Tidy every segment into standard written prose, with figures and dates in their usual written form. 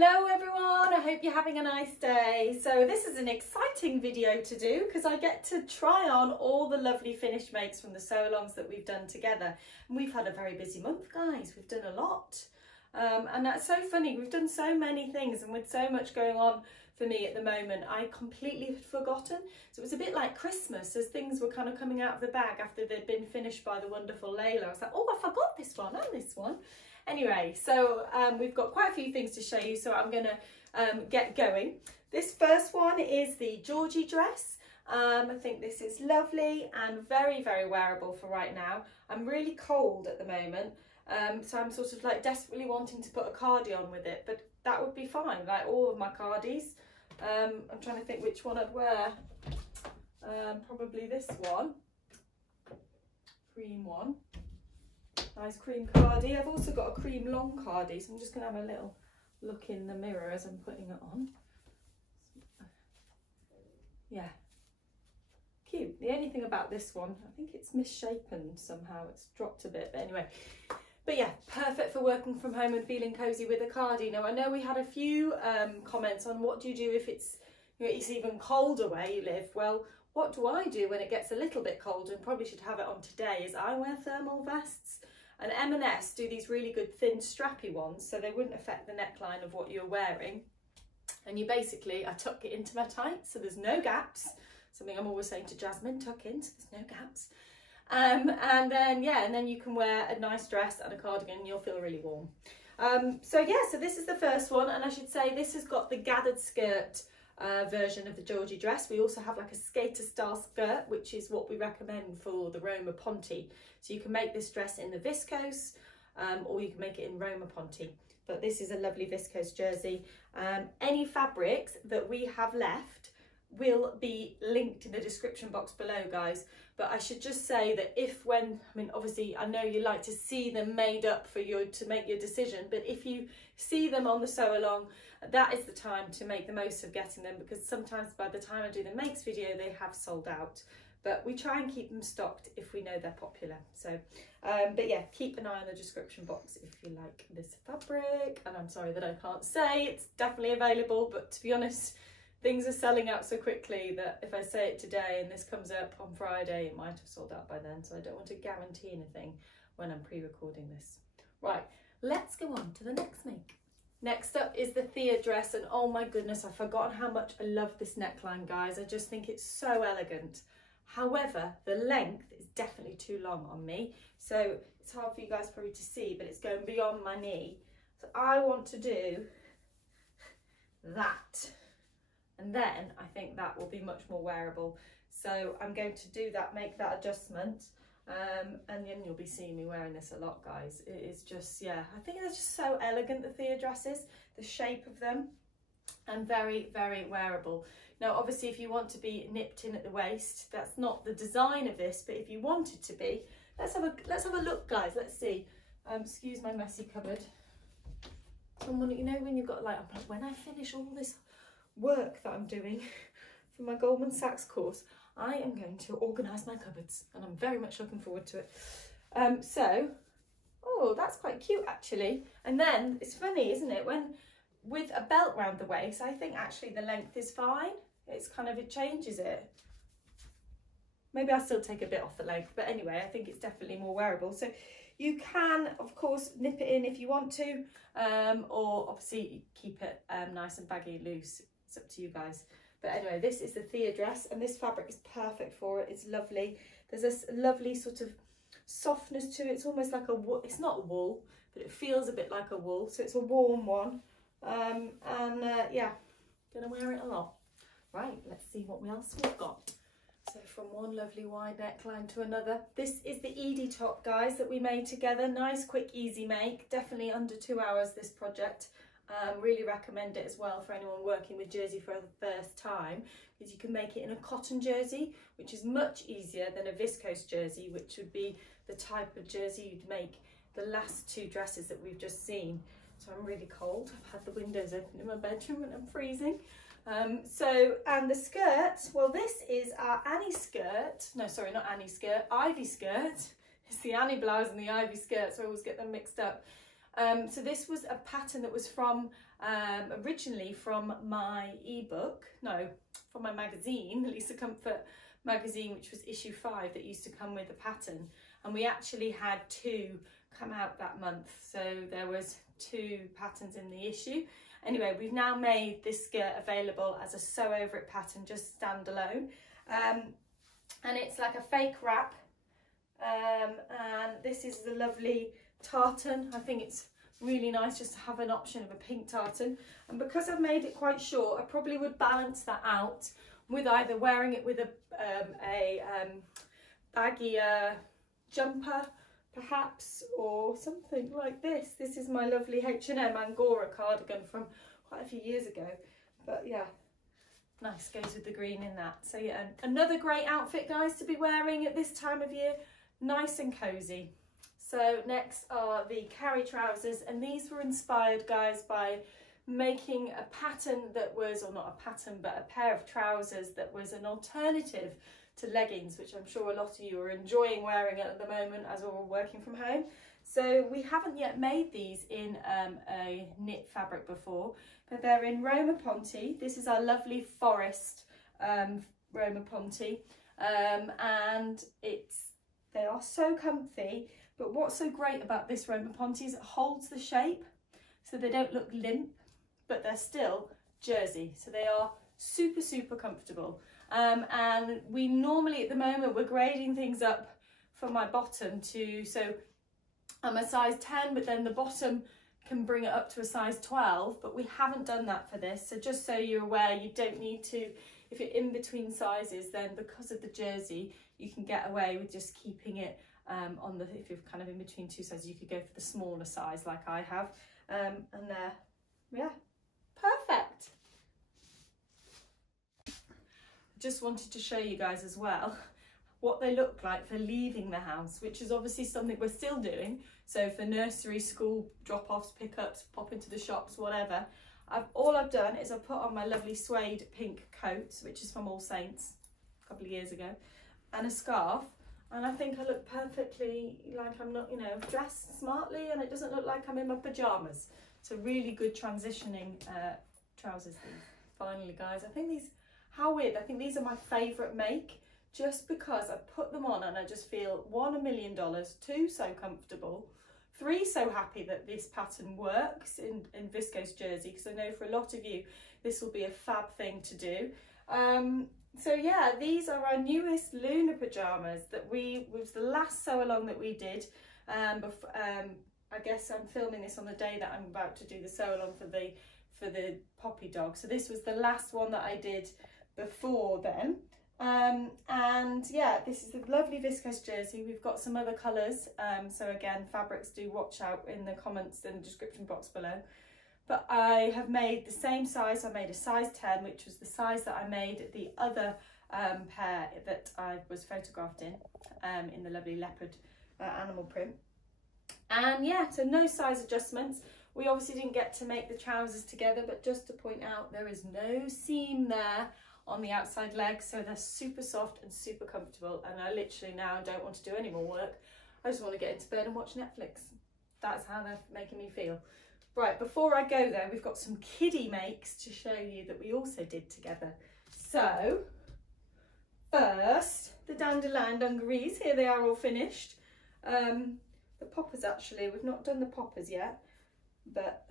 Hello everyone, I hope you're having a nice day. So this is an exciting video to do because I get to try on all the lovely finished makes from the sew-alongs that we've done together. And we've had a very busy month, guys. We've done a lot. And that's so funny. We've done so many things, and with so much going on for me at the moment, I completely had forgotten. So it was a bit like Christmas, as things were kind of coming out of the bag after they'd been finished by the wonderful Layla. I was like, oh, I forgot this one and this one. Anyway, so we've got quite a few things to show you, so I'm going to get going. This first one is the Georgie dress. I think this is lovely and very, very wearable for right now. I'm really cold at the moment, so I'm sort of like desperately wanting to put a cardi on with it, but that would be fine, like all of my cardis. I'm trying to think which one I'd wear. Probably this one, cream one. Nice cream cardi. I've also got a cream long cardi, so I'm just going to have a little look in the mirror as I'm putting it on. Yeah, cute. The only thing about this one, I think it's misshapen somehow. It's dropped a bit, but anyway. But yeah, perfect for working from home and feeling cozy with a cardi. Now I know we had a few comments on what do you do if it's even colder where you live. Well, what do I do when it gets a little bit colder, and probably should have it on today, is I wear thermal vests. And M&S do these really good thin strappy ones, so they wouldn't affect the neckline of what you're wearing. And you basically, I tuck it into my tights, so there's no gaps. Something I'm always saying to Jasmine, tuck in, so there's no gaps. And then, yeah, and then you can wear a nice dress and a cardigan and you'll feel really warm. So yeah, so this is the first one, and I should say this has got the gathered skirt version of the Georgie dress. We also have like a skater style skirt, which is what we recommend for the Roma Ponte. So you can make this dress in the viscose, or you can make it in Roma Ponte. But this is a lovely viscose jersey. Any fabrics that we have left will be linked in the description box below, guys. But I should just say that obviously I know you like to see them made up for you to make your decision, but if you see them on the sew along, that is the time to make the most of getting them, because sometimes by the time I do the makes video they have sold out. But we try and keep them stocked if we know they're popular. So but yeah, keep an eye on the description box if you like this fabric. And I'm sorry that I can't say it's definitely available, but to be honest, things are selling out so quickly that if I say it today and this comes up on Friday, it might have sold out by then. So I don't want to guarantee anything when I'm pre-recording this. Right, let's go on to the next make. Next up is the Thea dress, and oh my goodness, I've forgotten how much I love this neckline, guys. I just think it's so elegant. However, the length is definitely too long on me, so it's hard for you guys probably to see, but it's going beyond my knee. So I want to do that. And then I think that will be much more wearable. So I'm going to do that, make that adjustment. And then you'll be seeing me wearing this a lot, guys. It is just, yeah, I think they're just so elegant, the Thea dresses, the shape of them, and very, very wearable. Now, obviously, if you want to be nipped in at the waist, that's not the design of this, but if you want it to be, let's have a look, guys. Let's see. Excuse my messy cupboard. Someone, you know, when you've got like, when I finish all this work that I'm doing for my Goldman Sachs course, I am going to organise my cupboards, and I'm very much looking forward to it. Oh, that's quite cute actually. And then it's funny, isn't it, when with a belt round the waist, I think actually the length is fine. It's kind of, it changes it. Maybe I'll still take a bit off the length, but anyway, I think it's definitely more wearable. So you can, of course, nip it in if you want to, or obviously keep it nice and baggy loose. It's up to you guys. But anyway, this is the Thea dress, and this fabric is perfect for it. It's lovely. There's this lovely sort of softness to it. It's almost like a wool. It's not wool, but it feels a bit like a wool. So it's a warm one. Yeah, gonna wear it a lot. Right, let's see what else we've got. So from one lovely wide neckline to another. This is the Edie top, guys, that we made together. Nice, quick, easy make. Definitely under 2 hours, this project. Really recommend it as well for anyone working with jersey for the first time, because you can make it in a cotton jersey, which is much easier than a viscose jersey, which would be the type of jersey you'd make the last two dresses that we've just seen. So I'm really cold. I've had the windows open in my bedroom and I'm freezing. And the skirt, well, this is our Annie skirt. No, sorry, not Annie skirt, Ivy skirt. It's the Annie blouse and the Ivy skirt, so I always get them mixed up. So this was a pattern that was from originally from my ebook, no, from my magazine, Lisa Comfort magazine, which was issue 5, that used to come with a pattern, and we actually had 2 come out that month, so there was 2 patterns in the issue. Anyway, we've now made this skirt available as a sew over it pattern, just standalone, and it's like a fake wrap, and this is the lovely tartan. I think it's really nice just to have an option of a pink tartan, and because I've made it quite short, I probably would balance that out with either wearing it with a baggier jumper perhaps, or something like this. This is my lovely H&M Angora cardigan from quite a few years ago, but yeah, nice, goes with the green in that. So yeah, another great outfit, guys, to be wearing at this time of year, nice and cozy. So next are the carry trousers, and these were inspired, guys, by making a pattern that was, or not a pattern, but a pair of trousers that was an alternative to leggings, which I'm sure a lot of you are enjoying wearing at the moment as we're all working from home. So we haven't yet made these in a knit fabric before, but they're in Roma Ponte. This is our lovely forest Roma Ponte, and they are so comfy. But what's so great about this Roma Ponte is it holds the shape, so they don't look limp, but they're still jersey, so they are super, super comfortable. And we normally, at the moment, we're grading things up for my bottom to, so I'm a size 10, but then the bottom can bring it up to a size 12, but we haven't done that for this. So just so you're aware, you don't need to, if you're in between sizes, then because of the jersey, you can get away with just keeping it on the, if you're kind of in between 2 sizes, you could go for the smaller size like I have. And yeah, perfect. Just wanted to show you guys as well what they look like for leaving the house, which is obviously something we're still doing. So for nursery, school, drop-offs, pickups, pop into the shops, whatever. All I've done is I've put on my lovely suede pink coat, which is from All Saints a couple of years ago, and a scarf. And I think I look perfectly like I'm not, you know, dressed smartly, and it doesn't look like I'm in my pyjamas. So really good transitioning trousers these. Finally, guys, I think these, how weird, I think these are my favourite make, just because I put them on and I just feel, 1, $1 million, 2, so comfortable, 3, so happy that this pattern works in viscose jersey, because I know for a lot of you this will be a fab thing to do. So yeah, these are our newest lunar pyjamas that was the last sew along that we did. I guess I'm filming this on the day that I'm about to do the sew along for the Poppy dog. So this was the last one that I did before then. And yeah, this is a lovely viscose jersey. We've got some other colours. So again, fabrics, do watch out in the comments in the description box below. But I have made the same size. I made a size 10, which was the size that I made the other pair that I was photographed in the lovely leopard animal print. And yeah, so no size adjustments. We obviously didn't get to make the trousers together, but just to point out, there is no seam there on the outside legs, so they're super soft and super comfortable. And I literally now don't want to do any more work. I just want to get into bed and watch Netflix. That's how they're making me feel. Right, before I go there, we've got some kiddie makes to show you that we also did together. So, first, the dandelion dungarees. Here they are all finished. The poppers, actually, we've not done the poppers yet, but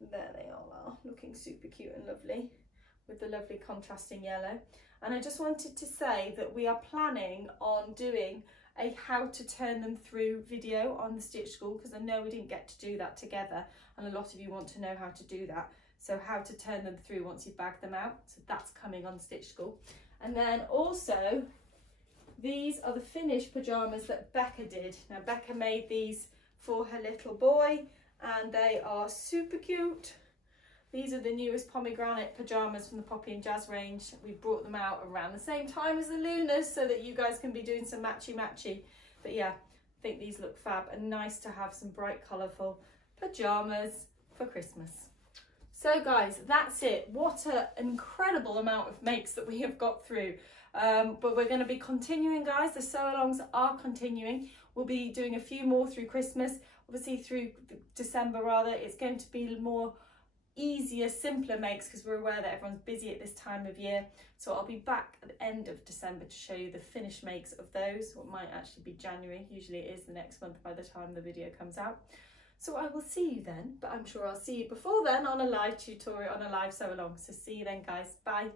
there they all are, looking super cute and lovely with the lovely contrasting yellow. And I just wanted to say that we are planning on doing a how to turn them through video on the Stitch School, because I know we didn't get to do that together, and a lot of you want to know how to do that. So how to turn them through once you've bagged them out. So that's coming on Stitch School. And then also, these are the finished pyjamas that Becca did. Now Becca made these for her little boy, and they are super cute. These are the newest pomegranate pyjamas from the Poppy and Jazz range. We brought them out around the same time as the Lunas so that you guys can be doing some matchy-matchy. But yeah, I think these look fab and nice to have some bright, colourful pyjamas for Christmas. So guys, that's it. What an incredible amount of makes that we have got through. But we're going to be continuing, guys. The sew-alongs are continuing. We'll be doing a few more through Christmas. Obviously through December rather, it's going to be more easier, simpler makes, because we're aware that everyone's busy at this time of year. So I'll be back at the end of December to show you the finished makes of those, or it might actually be January. Usually it is the next month by the time the video comes out. So I will see you then, but I'm sure I'll see you before then on a live tutorial, on a live sew along. So see you then, guys. Bye.